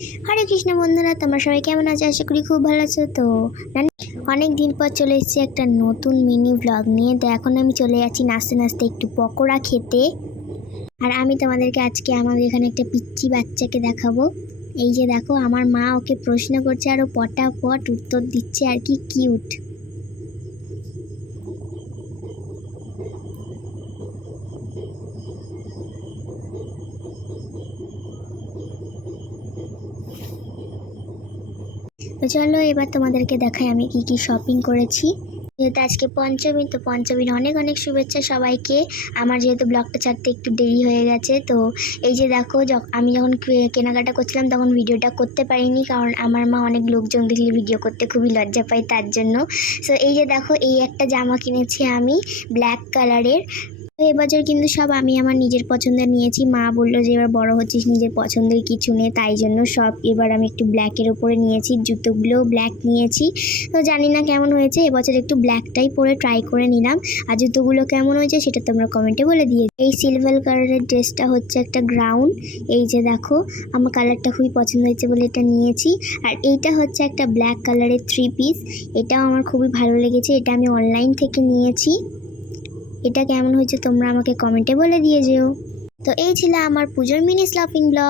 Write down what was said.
হরে কৃষ্ণ বন্ধুরা, তোমরা সবাই কেমন আছো? আশা করি খুব ভালো আছো। তো অনেক দিন পর চলে এসেছি একটা নতুন মিনি ব্লগ নিয়ে। তো এখন আমি চলে যাচ্ছি নাচতে নাচতে একটু পকোড়া খেতে। আর আমি তোমাদেরকে আজকে আমাদের এখানে একটা পিচ্চি বাচ্চাকে দেখাবো। এই যে দেখো, আমার মা ওকে প্রশ্ন করছে আর ও পটাপট উত্তর দিচ্ছে আর কি কিউট তো চলো এবার তোমাদেরকে দেখাই আমি কি কি শপিং করেছি। যেহেতু আজকে পঞ্চমী, তো পঞ্চমীর অনেক অনেক শুভেচ্ছা সবাইকে। আমার যেহেতু ব্লগটা ছাড়তে একটু দেরি হয়ে গেছে, তো এই যে দেখো আমি যখন কেনাকাটা করছিলাম, তখন ভিডিওটা করতে পারিনি, কারণ আমার মা অনেক লোকজন দেখলে ভিডিও করতে খুবই লজ্জা পায় তার জন্য। সো এই যে দেখো, এই একটা জামা কিনেছি আমি ব্ল্যাক কালারের এবছর কিন্তু সব আমি আমার নিজের পছন্দের নিয়েছি। মা বলল যে, এবার বড় হচ্ছিস, নিজের পছন্দের কিছু নেই তাই জন্য সব এবার আমি একটু ব্ল্যাকের ওপরে নিয়েছি জুতোগুলোও ব্ল্যাক নিয়েছি। তো জানি না কেমন হয়েছে, এবছর একটু ব্ল্যাকটাই পরে ট্রাই করে নিলাম। আর জুতোগুলো কেমন হয়েছে সেটা তোমরা কমেন্টে বলে দিয়ে এই সিলভার কালারের ড্রেসটা হচ্ছে একটা গ্রাউন্ড এই যে দেখো, আমার কালারটা খুবই পছন্দ হয়েছে বলে এটা নিয়েছি। আর এইটা হচ্ছে একটা ব্ল্যাক কালারের থ্রি পিস এটাও আমার খুবই ভালো লেগেছে, এটা আমি অনলাইন থেকে নিয়েছি। এটা কেমন হয়েছে তোমরা আমাকে কমেন্টে বলে দিয়ে যেও তো এই ছিল আমার পুজোর মিনি স্লপিং ব্লগ